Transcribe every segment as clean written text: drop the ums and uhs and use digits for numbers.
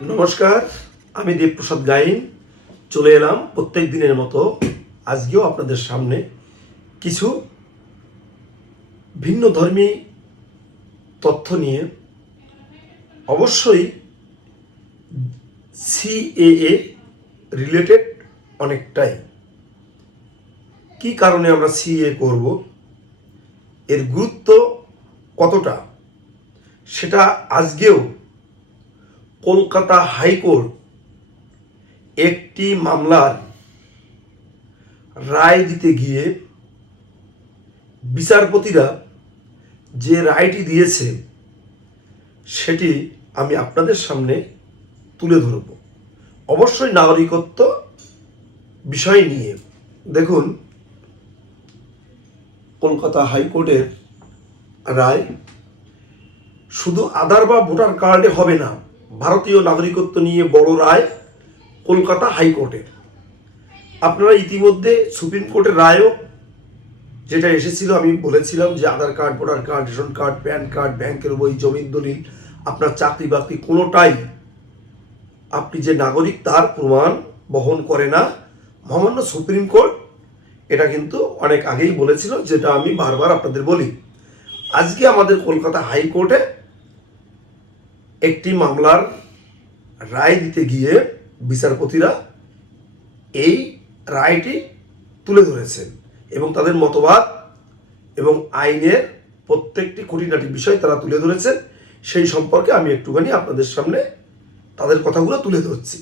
নমস্কার, আমি দেবপ্রসাদ গাইন চলে এলাম প্রত্যেক দিনের মতো আজকেও আপনাদের সামনে কিছু ভিন্ন ধর্মী তথ্য নিয়ে। অবশ্যই সিএএ রিলেটেড অনেকটাই। কি কারণে আমরা সিএ করব, এর গুরুত্ব কতটা, সেটা আজকেও কলকাতা হাইকোর্ট একটি মামলার রায় দিতে গিয়ে বিচারপতিরা যে রায়টি দিয়েছে সেটি আমি আপনাদের সামনে তুলে ধরব, অবশ্যই নাগরিকত্ব বিষয় নিয়ে। দেখুন, কলকাতা হাইকোর্টের রায় শুধু আধার বা ভোটার কার্ডে হবে না, ভারতীয় নাগরিকত্ব নিয়ে বড় রায় কলকাতা হাইকোর্টের। আপনারা ইতিমধ্যে সুপ্রিম কোর্টের রায়ও যেটা এসেছিল, আমি বলেছিলাম যে Aadhaar card, voter card, ration card, PAN card, ব্যাংকের বই, জমির দলিল, আপনার চাকরি বাকরি কোনোটাই আপনি যে নাগরিক তার প্রমাণ বহন করে না। মহামান্য সুপ্রিম কোর্ট এটা কিন্তু অনেক আগেই বলেছিল, যেটা আমি বারবার আপনাদের বলি। আজকে আমাদের কলকাতা হাইকোর্টে একটি মামলার রায় দিতে গিয়ে বিচারপতিরা এই রায়টি তুলে ধরেছেন এবং তাদের মতবাদ এবং আইনের প্রত্যেকটি খুঁটিনাটি বিষয় তারা তুলে ধরেছেন। সেই সম্পর্কে আমি একটুখানি আপনাদের সামনে তাদের কথাগুলো তুলে ধরছি।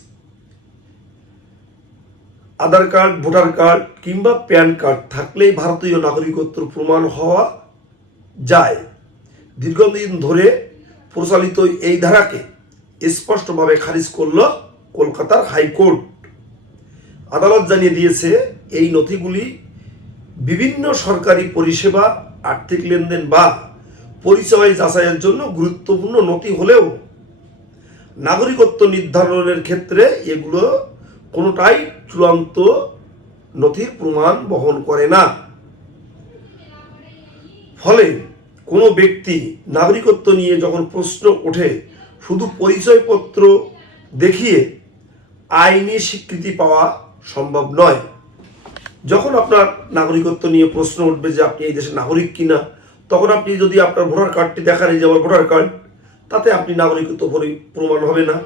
আধার কার্ড, ভোটার কার্ড কিংবা প্যান কার্ড থাকলেই ভারতীয় নাগরিকত্ব প্রমাণ হওয়া যায়। দীর্ঘদিন ধরে প্রচলিত এই ধারাকে স্পষ্টভাবে খারিজ করল কলকাতার হাইকোর্ট। আদালত জানিয়ে দিয়েছে, এই নথিগুলি বিভিন্ন সরকারি পরিষেবা, আর্থিক লেনদেন বা পরিচয় যাচাইয়ের জন্য গুরুত্বপূর্ণ নথি হলেও নাগরিকত্ব নির্ধারণের ক্ষেত্রে এগুলো কোনোটাই চূড়ান্ত নথির প্রমাণ বহন করে না। ফলে কোনো ব্যক্তি নাগরিকত্ব নিয়ে যখন প্রশ্ন ওঠে, শুধু পরিচয়পত্র দেখিয়ে আইনি স্বীকৃতি পাওয়া সম্ভব নয়। যখন আপনার নাগরিকত্ব নিয়ে প্রশ্ন উঠবে যে আপনি এই দেশের নাগরিক কিনা, তখন আপনি যদি আপনার ভোটার কার্ডটি দেখান, এই যে আমার ভোটার কার্ড, তাতে আপনি নাগরিকত্ব প্রমাণ হবে না।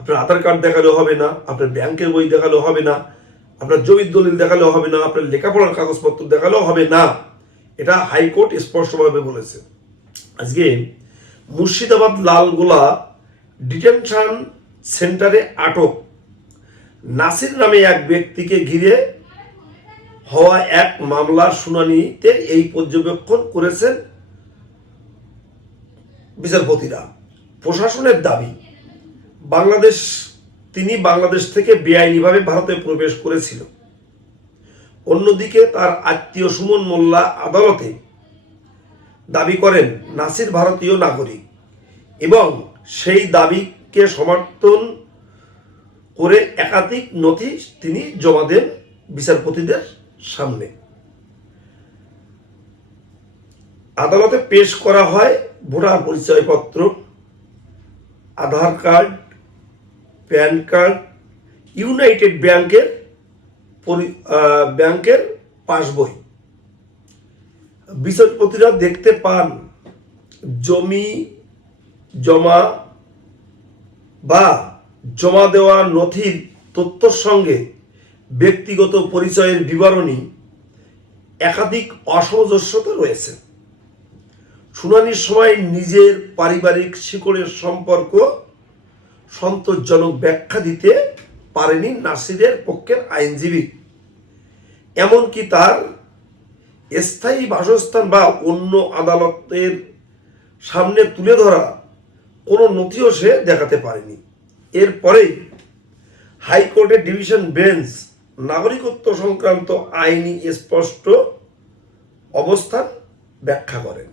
আপনার আধার কার্ড দেখালেও হবে না, আপনার ব্যাংকের বই দেখালেও হবে না, আপনার জমির দলিল দেখালেও হবে না, আপনার লেখাপড়ার কাগজপত্র দেখালেও হবে না। এটা হাইকোর্ট স্পষ্টভাবে বলেছে। আজকে মুর্শিদাবাদ লালগোলা ডিটেনশন সেন্টারে আটক নাসির নামে এক ব্যক্তিকে ঘিরে হওয়া এক মামলার শুনানিতে এই পর্যবেক্ষণ করেছেন বিচারপতিরা। প্রশাসনের দাবি, তিনি বাংলাদেশ থেকে বেআইনিভাবে ভারতে প্রবেশ করেছিল। অন্যদিকে তার আত্মীয় সুমন মোল্লা আদালতে দাবি করেন নাসির ভারতীয় নাগরিক এবং সেই দাবিকে সমর্থন করে একাধিক নথি তিনি জমা দেন বিচারপতিদের সামনে। আদালতে পেশ করা হয় ভোটার পরিচয়পত্র, আধার কার্ড, প্যান কার্ড, ইউনাইটেড ব্যাংকের পাসবই। বিচারপতিরা দেখতে পান জমি জমা বা জমা দেওয়া নথির তথ্যর সঙ্গে ব্যক্তিগত পরিচয়ের বিবরণী একাধিক অসামঞ্জস্যতা রয়েছে। শুনানির সময় নিজের পারিবারিক শিকড়ের সম্পর্ক সন্তোষজনক ব্যাখ্যা দিতে পারেনি নাসিরের পক্ষের আইনজীবী। এমনকি তার স্থায়ী বাসস্থান বা অন্য আদালতের সামনে তুলে ধরা কোনো নথিও সে দেখাতে পারেনি। এরপরেই হাইকোর্টের ডিভিশন বেঞ্চ নাগরিকত্ব সংক্রান্ত আইনি স্পষ্ট অবস্থান ব্যাখ্যা করেন।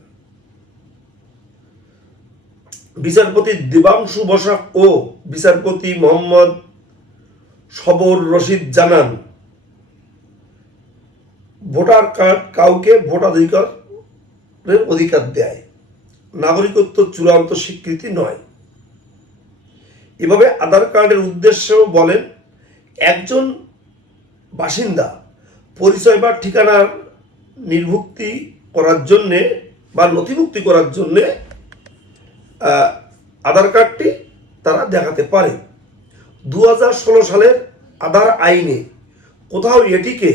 বিচারপতি দেবাংশু বসাক ও বিচারপতি মোহাম্মদ সবর রশিদ জানান, ভোটার কার্ড কাউকে ভোটাধিকারের অধিকার দেয়, নাগরিকত্ব চূড়ান্ত স্বীকৃতি নয়। এভাবে আধার কার্ডের উদ্দেশ্যও বলেন, একজন বাসিন্দা পরিচয় বা ঠিকানার নির্ভুক্তি করার জন্যে বা নথিভুক্তি করার জন্যে আধার কার্ডটি তারা দেখাতে পারে। 2016 সালের আধার আইনে কোথাও এটিকে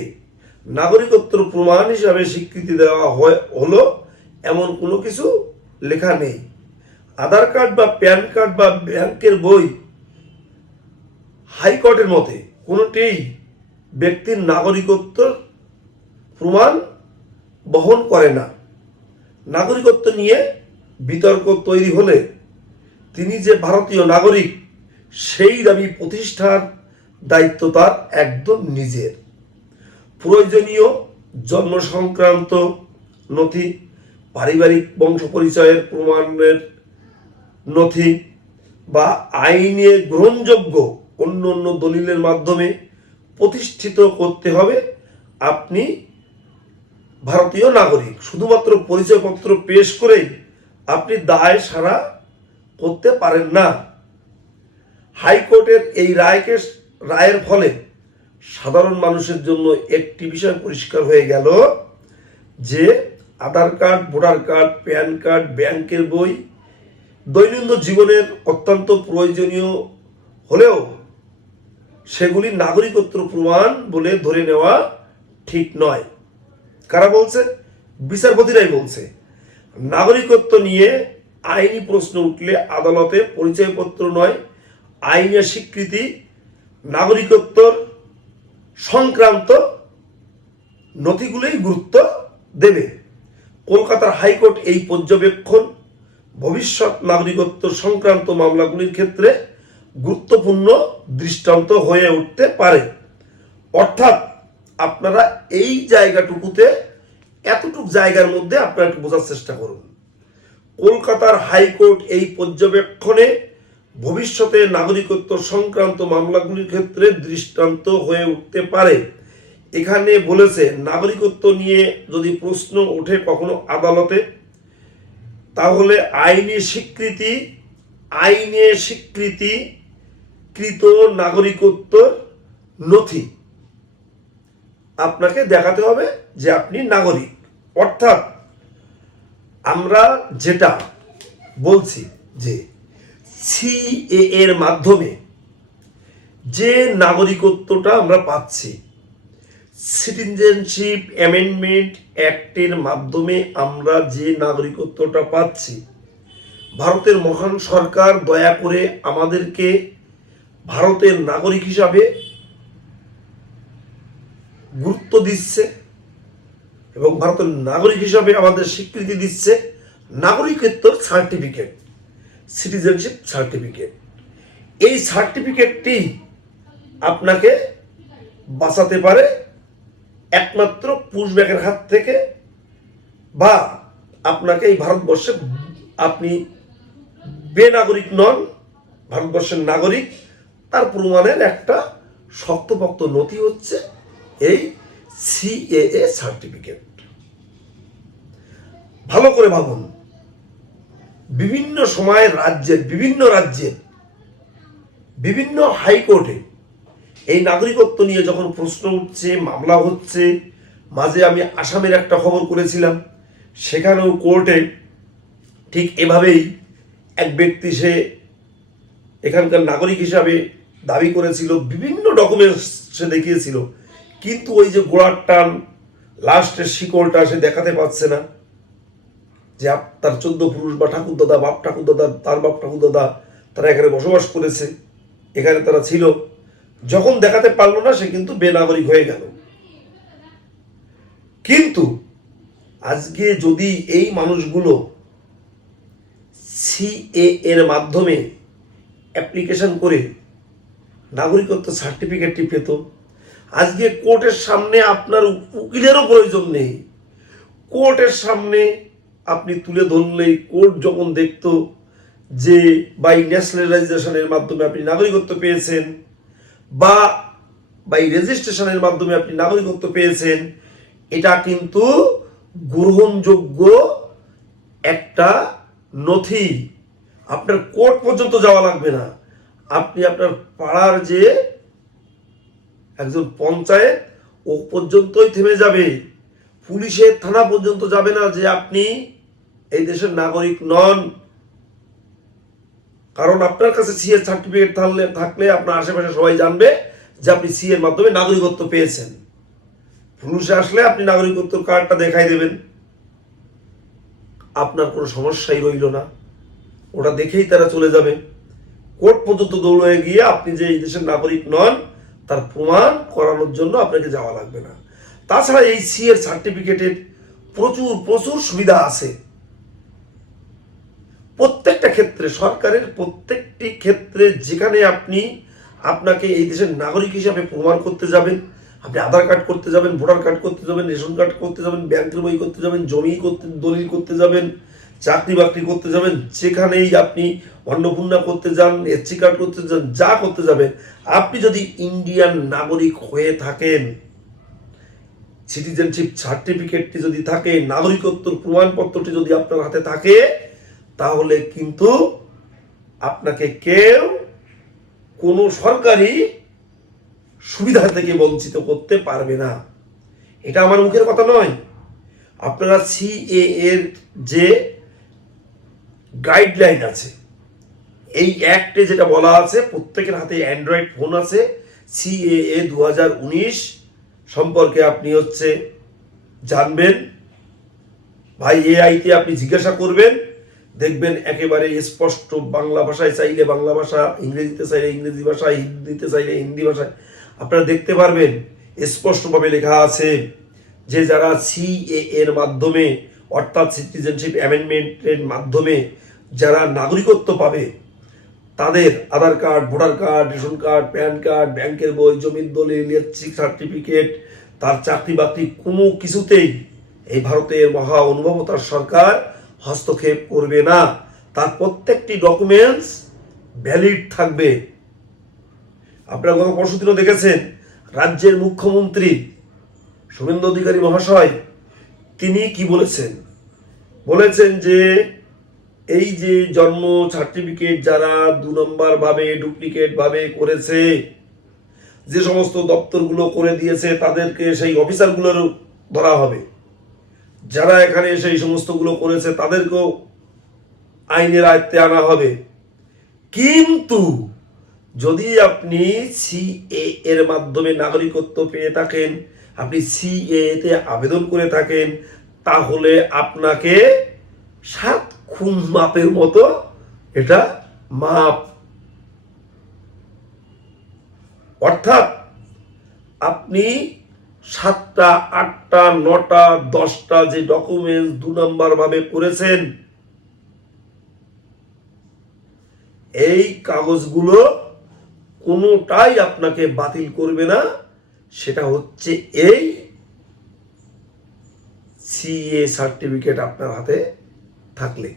নাগরিকত্বের প্রমাণ হিসাবে স্বীকৃতি দেওয়া হলো এমন কোনো কিছু লেখা নেই। আধার কার্ড বা প্যান কার্ড বা ব্যাংকের বই হাইকোর্টের মতে কোনোটিই ব্যক্তির নাগরিকত্বের প্রমাণ বহন করে না। নাগরিকত্ব নিয়ে বিতর্ক তৈরি হলে তিনি যে ভারতীয় নাগরিক সেই দাবি প্রতিষ্ঠার দায়িত্ব তার একদম নিজের। প্রয়োজনীয় জন্ম সংক্রান্ত নথি, পারিবারিক বংশ পরিচয়ের প্রমাণের নথি বা আইনে গ্রহণযোগ্য অন্য অন্য দলিলের মাধ্যমে প্রতিষ্ঠিত করতে হবে আপনি ভারতীয় নাগরিক। শুধুমাত্র পরিচয়পত্র পেশ করেই আপনি দায় সারা করতে পারেন না। হাইকোর্টের এই রায়ের ফলে সাধারণ মানুষের জন্য একটি বিষয় পরিষ্কার হয়ে গেল যে Aadhaar card, voter card, PAN card, ব্যাংকের বই দৈনন্দিন জীবনের অত্যন্ত প্রয়োজনীয় হলেও সেগুলি নাগরিকত্ব প্রমাণ বলে ধরে নেওয়া ঠিক নয়। কারা বলছে? বিচারপতিরাই বলছে। নাগরিকত্ব নিয়ে আইনি প্রশ্ন উঠলে আদালতে পরিচয়পত্র নয়, আইনের স্বীকৃতি নাগরিকত্বর সংক্রান্ত নথিগুলোই গুরুত্ব দেবে। কলকাতার হাইকোর্ট এই পর্যবেক্ষণ ভবিষ্যৎ নাগরিকত্ব সংক্রান্ত মামলাগুলির ক্ষেত্রে গুরুত্বপূর্ণ দৃষ্টান্ত হয়ে উঠতে পারে। অর্থাৎ আপনারা এই জায়গাটুকুতে, এতটুকু জায়গার মধ্যে আপনারা একটু বোঝার চেষ্টা করুন। কলকাতার হাইকোর্ট এই পর্যবেক্ষণে ভবিষ্যতে নাগরিকত্ব সংক্রান্ত মামলাগুলির ক্ষেত্রে দৃষ্টান্ত হয়ে উঠতে পারে। এখানে বলেছে নাগরিকত্ব নিয়ে যদি প্রশ্ন ওঠে কখনো আদালতে, তাহলে আইনি স্বীকৃতিকৃত নাগরিকত্ব নথি আপনাকে দেখাতে হবে যে আপনি নাগরিক। অর্থাৎ আমরা যেটা বলছি যে সিএএ এর মাধ্যমে যে নাগরিকত্বটা আমরা পাচ্ছি, সিটিজেনশিপ অ্যামেন্ডমেন্ট অ্যাক্টের মাধ্যমে আমরা যে নাগরিকত্বটা পাচ্ছি, ভারতের মহান সরকার দয়া করে আমাদেরকে ভারতের নাগরিক হিসাবে গুরুত্ব দিচ্ছে এবং ভারতের নাগরিক হিসাবে আমাদের স্বীকৃতি দিচ্ছে নাগরিকত্বর সার্টিফিকেট, সিটিজেনশিপ সার্টিফিকেট। এই সার্টিফিকেটটি আপনাকে বাঁচাতে পারে একমাত্র পুশব্যাকের হাত থেকে, বা আপনাকে এই ভারতবর্ষে আপনি বেনাগরিক নন, ভারতবর্ষের নাগরিক তার প্রমাণের একটা শক্তপোক্ত নথি হচ্ছে এই সিএএ সার্টিফিকেট। ভালো করে ভাবুন, বিভিন্ন সময়ে বিভিন্ন রাজ্যের বিভিন্ন হাইকোর্টে এই নাগরিকত্ব নিয়ে যখন প্রশ্ন উঠছে, মামলা হচ্ছে, মাঝে আমি আসামের একটা খবর করেছিলাম, সেখানেও কোর্টে ঠিক এভাবেই এক ব্যক্তি সে এখানকার নাগরিক হিসাবে দাবি করেছিল, বিভিন্ন ডকুমেন্টস সে দেখিয়েছিল, কিন্তু ওই যে গোড়ার টান, লাস্টের শিকড়টা সে দেখাতে পারছে না যে তার 14 পুরুষ বা ঠাকুরদাদা, বাপ ঠাকুরদাদা, তার বাপ ঠাকুরদাদা তারা এখানে বসবাস করেছে, এখানে তারা ছিল। যখন দেখাতে পারলো না, সে কিন্তু বেনাগরিক হয়ে গেল। কিন্তু আজকে যদি এই মানুষগুলো সিএ এর মাধ্যমে অ্যাপ্লিকেশন করে নাগরিকত্ব সার্টিফিকেটটি পেত, আজকে কোর্টের সামনে আপনার উকিলেরও প্রয়োজন নেই। কোর্টের সামনে আপনি তুলে ধরলেই কোর্ট যখন দেখত যে বাই ন্যাশনালাইজেশনের মাধ্যমে আপনি নাগরিকত্ব পেয়েছেন বা বাই রেজিস্ট্রেশনের মাধ্যমে আপনি নাগরিকত্ব পেয়েছেন, এটা কিন্তু গ্রহণযোগ্য একটা নথি। আপনার কোর্ট পর্যন্ত যাওয়া লাগবে না, আপনি আপনার পাড়ার যে একজন পঞ্চায়েত ও পর্যন্তই থেমে যাবে, পুলিশের থানা পর্যন্ত যাবে না যে আপনি এই দেশের নাগরিক নন। কারণ আপনার কাছে সি এর সার্টিফিকেট থাকলে আপনার আশেপাশে সবাই জানবে যে আপনি সি এর মাধ্যমে নাগরিকত্ব পেয়েছেন। পুলিশে আসলে আপনি নাগরিকত্ব কার্ডটা দেখাই দেবেন, আপনার কোনো সমস্যাই রইল না, ওটা দেখেই তারা চলে যাবে। কোর্ট পর্যন্ত দৌড়ে গিয়ে আপনি যে এই দেশের নাগরিক নন তার প্রমাণ করানোর জন্য আপনাকে যাওয়া লাগবে না। তাছাড়া এই সি এর সার্টিফিকেটের প্রচুর প্রচুর সুবিধা আছে। প্রত্যেকটা ক্ষেত্রে, সরকারের প্রত্যেকটি ক্ষেত্রে যেখানে আপনি আপনাকে এই দেশের নাগরিক হিসাবে প্রমাণ করতে যাবেন, আপনি আধার কার্ড করতে যাবেন, ভোটার কার্ড করতে যাবেন, রেশন কার্ড করতে যাবেন, ব্যাংকের বই করতে যাবেন, জমি করতে দলিল করতে যাবেন, চাকরি বাকরি করতে যাবেন, যেখানেই আপনি অন্নপূর্ণা করতে যান, এসসি কার্ড করতে যান, যা করতে যাবেন, আপনি যদি ইন্ডিয়ান নাগরিক হয়ে থাকেন, সিটিজেনশিপ সার্টিফিকেটটি যদি থাকে, নাগরিকত্বর প্রমাণপত্রটি যদি আপনার হাতে থাকে, তাহলে কিন্তু আপনাকে কেউ কোনো সরকারি সুবিধা থেকে বঞ্চিত করতে পারবে না। এটা আমার মুখের কথা নয়। আপনারা সিএ এর যে গাইডলাইন আছে, এই অ্যাক্টে যেটা বলা আছে, প্রত্যেকের হাতে অ্যান্ড্রয়েড ফোন আছে, সিএএ 2019 সম্পর্কে আপনি জানবেন। ভাই এআইতে আপনি জিজ্ঞাসা করবেন, দেখবেন একেবারে স্পষ্ট বাংলা ভাষায় চাইলে বাংলা ভাষা, ইংরেজিতে চাইলে ইংরেজি ভাষা, হিন্দিতে চাইলে হিন্দি ভাষায় আপনারা দেখতে পারবেন। স্পষ্টভাবে লেখা আছে যে যারা সিএ এর মাধ্যমে, অর্থাৎ সিটিজেনশিপ অ্যামেন্ডমেন্টের মাধ্যমে যারা নাগরিকত্ব পাবে, তাদের Aadhaar card, voter card, ration card, PAN card, ব্যাংকের বই, জমির দলিল, এসসি সার্টিফিকেট, তার চাকরি বাকরি কোনো কিছুতেই এই ভারতের মহা অনুভবতার সরকার হস্তক্ষেপ করবে না। তার প্রত্যেকটি ডকুমেন্টস ভ্যালিড থাকবে। আপনারা গত পরশুদিনও দেখেছেন, রাজ্যের মুখ্যমন্ত্রী শুভেন্দু অধিকারী মহাশয় তিনি কি বলেছেন? বলেছেন যে এই যে জন্ম সার্টিফিকেট যারা 2 নম্বর ভাবে, ডুপ্লিকেট ভাবে করেছে, যে সমস্ত দপ্তরগুলো করে দিয়েছে তাদেরকে, সেই অফিসারগুলোরও ধরা হবে। যারা এখানে সেই সমস্তগুলো করেছে তাদেরকেও আইনের আয়ত্তে আনা হবে। কিন্তু যদি আপনি সিএ এর মাধ্যমে নাগরিকত্ব পেয়ে থাকেন, আপনি সিএ তে আবেদন করে থাকেন, তাহলে আপনাকে 7 খুন মাপের মতো এটা মাপ। অর্থাৎ আপনি 7টা, 8টা, 9টা, 10টা যে ডকুমেন্টস 2 নম্বর ভাবে করেছেন, এই কাগজগুলো কোনোটাই আপনাকে বাতিল করবে না। সেটা এই সিএ সার্টিফিকেট আপনার হাতে থাকলে।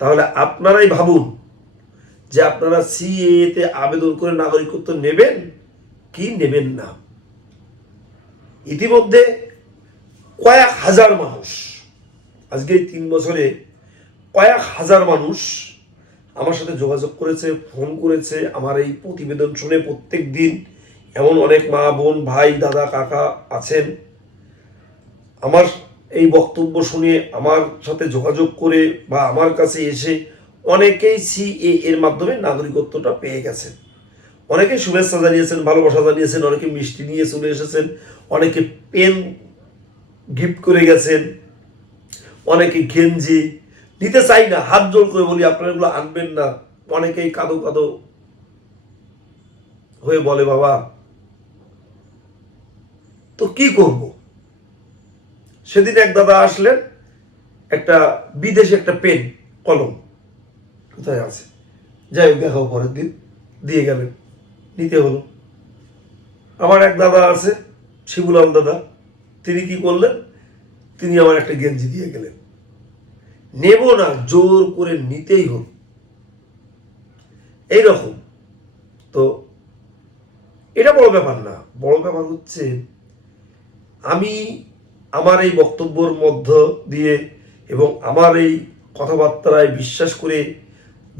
তাহলে আপনারাই ভাবুন যে আপনারা সিএ তে আবেদন করে নাগরিকত্ব নেবেন কি নেবেন না। ইতিমধ্যে কয়েক হাজার মানুষ, আজকে 3 বছরে কয়েক হাজার মানুষ আমার সাথে যোগাযোগ করেছে, ফোন করেছে। আমার এই প্রতিবেদন শুনে প্রত্যেক দিন এমন অনেক মা, বোন, ভাই, দাদা, কাকা আছেন, আমার এই বক্তব্য শুনে আমার সাথে যোগাযোগ করে বা আমার কাছে এসে অনেকেই সিএ এর মাধ্যমে নাগরিকত্বটা পেয়ে গেছেন। অনেকে শুভেচ্ছা জানিয়েছেন, ভালোবাসা জানিয়েছেন, অনেকে মিষ্টি নিয়ে চলে এসেছেন, অনেকে পেন গিফট করে গেছেন, অনেকে গেঞ্জি। নিতে চাই না, হাত জোর করে বলি আপনারা এগুলো আনবেন না। অনেকেই কাঁদো কাঁদো হয়ে বলে, বাবা তো কি করব। সেদিন এক দাদা আসলেন, একটা বিদেশে একটা পেন কলম কোথায় আছে, যাই হোক দেখাও, পরের দিন দিয়ে গেলেন, নিতে হলো। আমার এক দাদা আছে, শিবুলাল দাদা, তিনি কি করলেন, তিনি আমার একটা গেঞ্জি দিয়ে গেলেন। নেব না, জোর করে নিতেই হল। এইরকম। তো এটা বড় ব্যাপার না, বড় ব্যাপার আমি আমার এই বক্তব্যের মধ্য দিয়ে এবং আমার এই কথাবার্তায় বিশ্বাস করে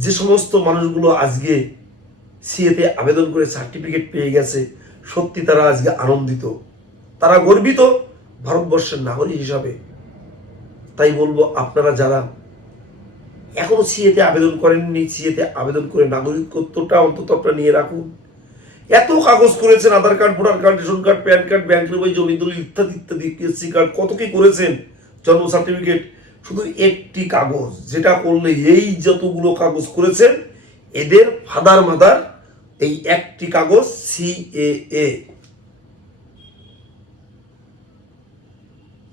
যে সমস্ত মানুষগুলো আজকে সিএতে আবেদন করে সার্টিফিকেট পেয়ে গেছে, সত্যি তারা আজকে আনন্দিত, তারা গর্বিত ভারতবর্ষের নাগরিক হিসাবে। তাই বলবো, আপনারা যারা এখনো সিএতে আবেদন করেননি, সিএতে আবেদন করে নাগরিকত্বটা অন্তত আপনারা নিয়ে রাখুন। এত কাগজ করেছেন, Aadhaar card, voter card, ration card, PAN card, ব্যাংকের বই, জমি দলিল ইত্যাদি ইত্যাদি, পিএসসি কার্ড, কত কি করেছেন, জন্ম সার্টিফিকেট, শুধু একটি কাগজ যেটা করলে এই যতগুলো কাগজ করেছেন এদের ফাদার মাদার এই একটি কাগজ সিএএ,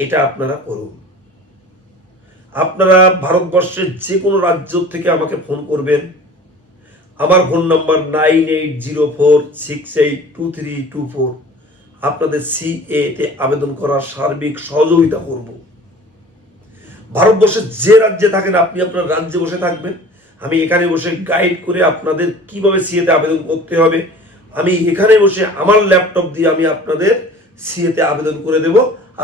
এটা আপনারা করুন। আপনারা ভারতবর্ষের যে কোনো রাজ্য থেকে আমাকে ফোন করবেন। আমার ফোন নাম্বার 9804682324। আপনাদের সিএতে আবেদন করার সার্বিক সহযোগিতা করব। ভারতবর্ষের যে রাজ্যে থাকেন আপনি আপনার রাজ্যে বসে থাকবেন, আমি এখানে বসে গাইড করে আপনাদের কিভাবে সিএতে আবেদন করতে হবে, আমি এখানে বসে আমার ল্যাপটপ দিয়ে আমি আপনাদের সিএতে আবেদন করে দেব।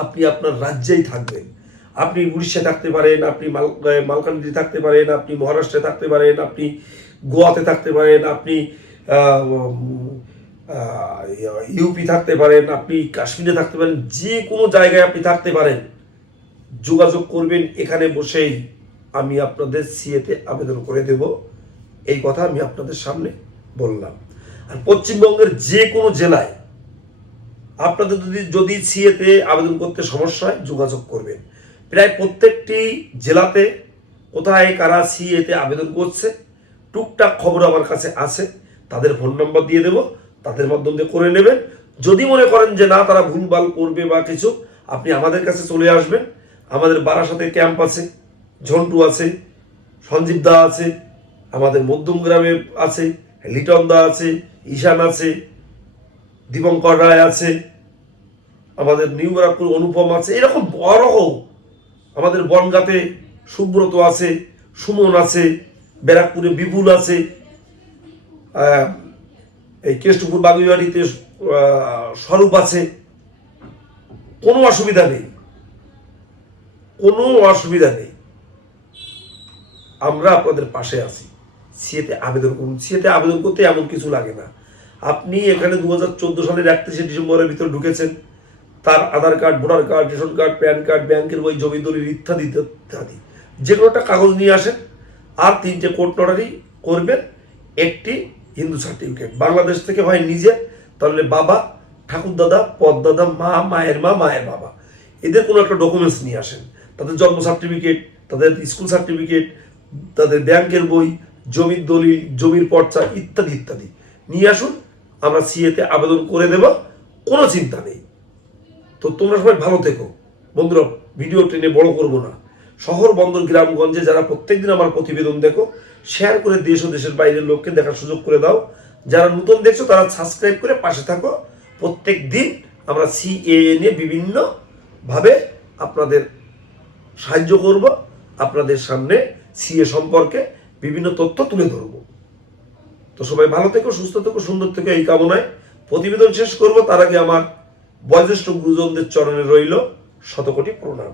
আপনি আপনার রাজ্যেই থাকবেন। আপনি উড়িষ্যায় থাকতে পারেন, আপনি মালকানগিরি থাকতে পারেন, আপনি মহারাষ্ট্রে থাকতে পারেন, আপনি গোয়াতে থাকতে পারেন, আপনি ইউপি থাকতে পারেন, আপনি কাশ্মীরে থাকতে পারেন, যে কোনো জায়গায় আপনি থাকতে পারেন। যোগাযোগ করবেন, এখানে বসেই আমি আপনাদের সিএতে আবেদন করে দেব। এই কথা আমি আপনাদের সামনে বললাম। আর পশ্চিমবঙ্গের যে কোনো জেলায় আপনাদের যদি সিএতে আবেদন করতে সমস্যা হয় যোগাযোগ করবেন। প্রায় প্রত্যেকটি জেলাতে কোথায় কারা সিএতে আবেদন করছে টুকটাক খবর আমার কাছে আছে, তাদের ফোন নাম্বার দিয়ে দেব, তাদের মাধ্যমে করে নেবেন। যদি মনে করেন যে না তারা ভুলভাল করবে বা কিছু, আপনি আমাদের কাছে চলে আসবেন। আমাদের বারাসাতে ক্যাম্প আছে, ঝন্টু আছে, সঞ্জীব দা আছে, আমাদের মধ্যম গ্রামে আছে, লিটন দা আছে, ঈশান আছে, দীপঙ্কর রায় আছে, আমাদের নিউ ব্যারাকপুর অনুপম আছে, এরকম বড় আমাদের বনগাঁতে সুব্রত আছে, সুমন আছে, ব্যারাকপুরে বিপুল আছে, এই কেষ্টপুর বাগুইবাড়িতে স্বরূপ আছে। কোনো অসুবিধা নেই, কোনো অসুবিধা নেই, আমরা আপনাদের পাশে আছি। সিএতে আবেদন করুন। সিএতে আবেদন করতে এমন কিছু লাগে না। আপনি এখানে 2014 সালের 31শে ডিসেম্বরের ভিতরে ঢুকেছেন, তার Aadhaar card, voter card, ration card, PAN card, ব্যাংকের বই, জমি দলিল ইত্যাদি ইত্যাদি যে কোনো একটা কাগজ নিয়ে আসেন। আর 3টে কোর্ট নটারি করবেন, একটি হিন্দু সার্টিফিকেট, বাংলাদেশ থেকে হয় নিজে, তাহলে বাবা, ঠাকুরদাদা, পদদাদা, মা, মায়ের মা, মায়ের বাবা, এদের কোনো একটা ডকুমেন্টস নিয়ে আসেন। তাদের জন্ম সার্টিফিকেট, তাদের স্কুল সার্টিফিকেট, তাদের ব্যাংকের বই, জমির দলিল, জমির পর্চা ইত্যাদি ইত্যাদি নিয়ে আসুন। আমরা সিএতে আবেদন করে দেব, কোনো চিন্তা নেই। তো তোমরা সবাই ভালো থেকো বন্ধুরা। ভিডিও টেনে বড় করবো না। শহর বন্দর গ্রামগঞ্জে যারা প্রত্যেকদিন আমার প্রতিবেদন দেখো, শেয়ার করে দেশ ও দেশের বাইরের লোককে দেখার সুযোগ করে দাও। যারা নতুন দেখছো তারা সাবস্ক্রাইব করে পাশে থাকো। প্রত্যেক দিন আমরা সিএএ নিয়ে বিভিন্নভাবে আপনাদের সাহায্য করব, আপনাদের সামনে সিএ সম্পর্কে বিভিন্ন তথ্য তুলে ধরব। তো সবাই ভালো থেকো, সুস্থ থেকো, সুন্দর থেকো, এই কামনায় প্রতিবেদন শেষ করব। তার আগে আমার বয়োজ্যেষ্ঠ গুরুজনদের চরণে রইল শতকোটি প্রণাম।